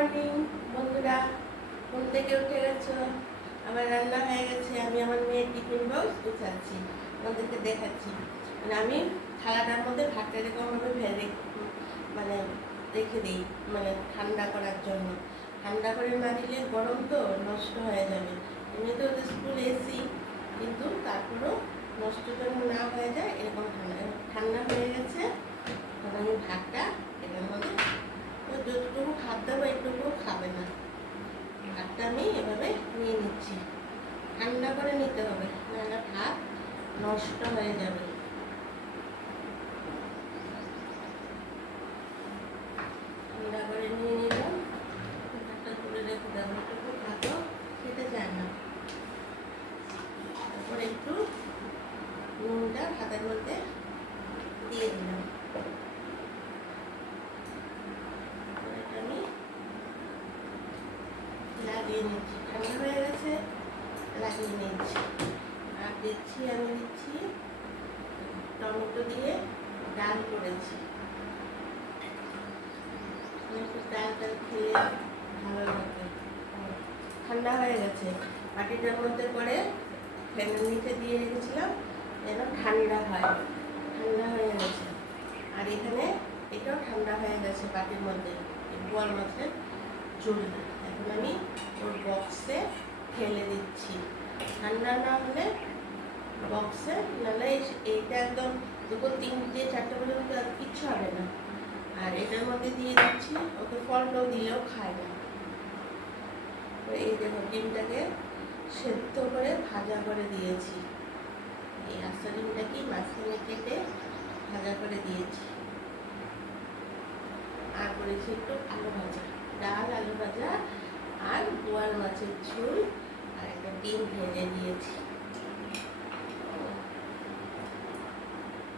Morning বন্ধুরা, ঘুম থেকে উঠে গেছো, আমার রান্না হয়ে গেছে। আমি আমার মেয়ের টিফিন বক্স গুছাচ্ছি, আমাদেরকে দেখাচ্ছি। মানে আমি থালাটার মধ্যে ভাতটা এরকমভাবে মানে রেখে দিই, মানে ঠান্ডা করার জন্য। ঠান্ডা করে না দিলে গরম তো নষ্ট হয়ে যাবে। এমনিতে ওদের স্কুল এসি, কিন্তু তারপরেও নষ্ট যেন না হয়ে যায় এরকম ঠান্ডা হয়ে গেছে। তখন আমি ভাতটা এটার মধ্যে, যতটুকু ভাত দেবো একটুকুও খাবে না, ভাতটা আমি এভাবে নিয়ে নিচ্ছি। ঠান্ডা করে নিতে হবে, নাহলে ভাত নষ্ট হয়ে যাবে। ঠান্ডা করে নিয়ে নিলাম, ভাতটা তুলে রেখে দেবো। একটু ভাতও খেতে চায় না। তারপর একটু নুনটা ভাতের মধ্যে দিয়ে দিলাম। আমি লাগিয়ে নিচ্ছি, ঠান্ডা হয়ে গেছে, লাগিয়ে নিচ্ছি। আর দিচ্ছি টমেটো দিয়ে ডাল করেছি। ডালটা খেলে ভালো লাগে। ঠান্ডা হয়ে গেছে, বাটিটার মধ্যে করে ফ্যানের নিচে দিয়ে রেখেছিলাম যেন ঠান্ডা হয়। ঠান্ডা হয়ে গেছে। আর এখানে এটাও ঠান্ডা হয়ে গেছে বাটির মধ্যে, বোয়াল মাছের ঝোলটা। এখন আমি ওর বক্সে ফেলে দিচ্ছি। ঠান্ডা না হলে বক্সে, নাহলে এইটা একদম দুপুর 3-4 পর্যন্ত আর কিচ্ছু হবে না। আর এটার মধ্যে দিয়ে দিচ্ছি, ওকে ফলটাও দিলেও খায় না। তো এই দেখো, ডিমটাকে সেদ্ধ করে ভাজা করে দিয়েছি। এই আস্তা ডিমটাকে মাঝখানে কেটে ভাজা করে দিয়েছি। আর করেছি একটু আলু ভাজা, ডাল, আলু ভাজা আর বোয়াল মাছের ঝোল, আর একটা ডিম ভেজে দিয়েছি।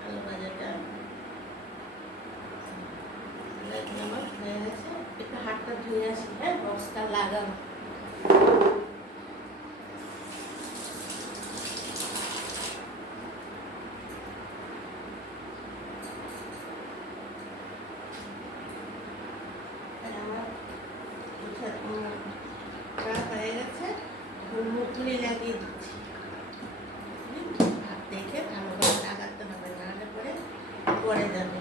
আলু ভাজাটা আমার হয়ে গেছে। একটু হাতটা ধুয়ে আসি, হ্যাঁ, বক্সটা লাগাবো। হয়ে গেছে, মুখগুলি লাগিয়ে দিচ্ছি। হাত দেখে ভালো করে লাগাতে হবে, নাহলে পরে যাবে।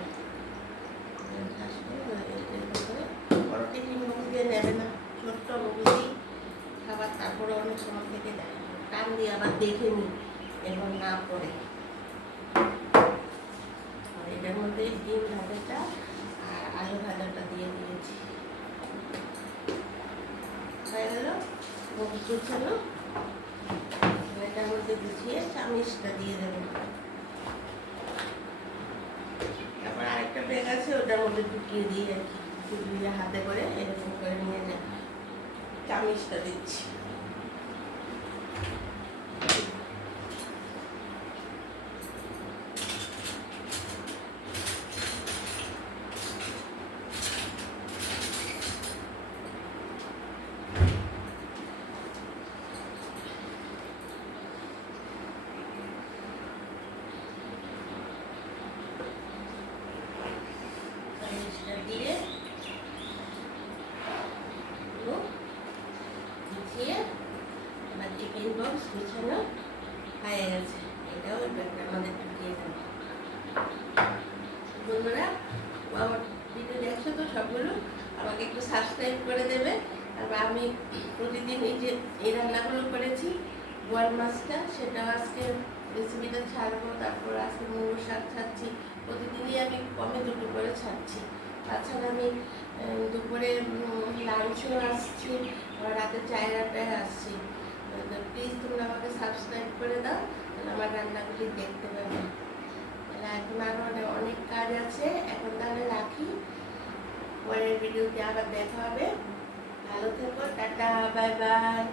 বড় টিফিন বক্স দিয়ে নেবে না, ছোট্ট বক্সেই খাবার। তারপরে অনেক সময় থেকে যায়, টান দিয়ে আবার দেখে নিই এবং না পড়ে। এটার মধ্যে ডিম ভাজাটা আর আলু ভাজাটা দিয়ে দিয়েছি। হয়ে গেল বক্স গুছানো। এটার মধ্যে গুছিয়ে চামিচটা দিয়ে দেবো। তারপর আরেকটা ব্যাগ আছে, ওটার মধ্যে ঢুকিয়ে দিই আর কি, ঢুকিয়ে হাতে করে এরকম করে নিয়ে যায়। চামিচটা দিচ্ছি। দিয়ে গুছিয়ে আমার টিফিন বক্স গুছানো হয়ে গেছে। এটাও ব্যাগটার মধ্যে ঢুকিয়ে দেবো। বন্ধুরা, আমার ভিডিও দেখছো তো সবগুলো, আমাকে একটু সাবস্ক্রাইব করে দেবে। তারপর আমি প্রতিদিন এই রান্নাগুলো করেছি। বোয়াল মাছটা, সেটাও আজকে রেসিপিটা ছাড়বো। তারপর আজকে মুগো শাক ছাড়ছি। প্রতিদিনই আমি কমে দুটো করে ছাড়ছি। তাছাড়া আমি দুপুরে লাঞ্চেও আসছি, আবার রাতে 4-8টায় আসছি। প্লিজ তোমরা আমাকে সাবস্ক্রাইব করে দাও, তাহলে আমার রান্নাগুলি দেখতে পাবে। তাহলে এখন আরও অনেক কাজ আছে। এখন তাহলে রাখি, পরের ভিডিওতে আবার দেখা হবে। ভালো থেকো, টাটা, বাই বাই।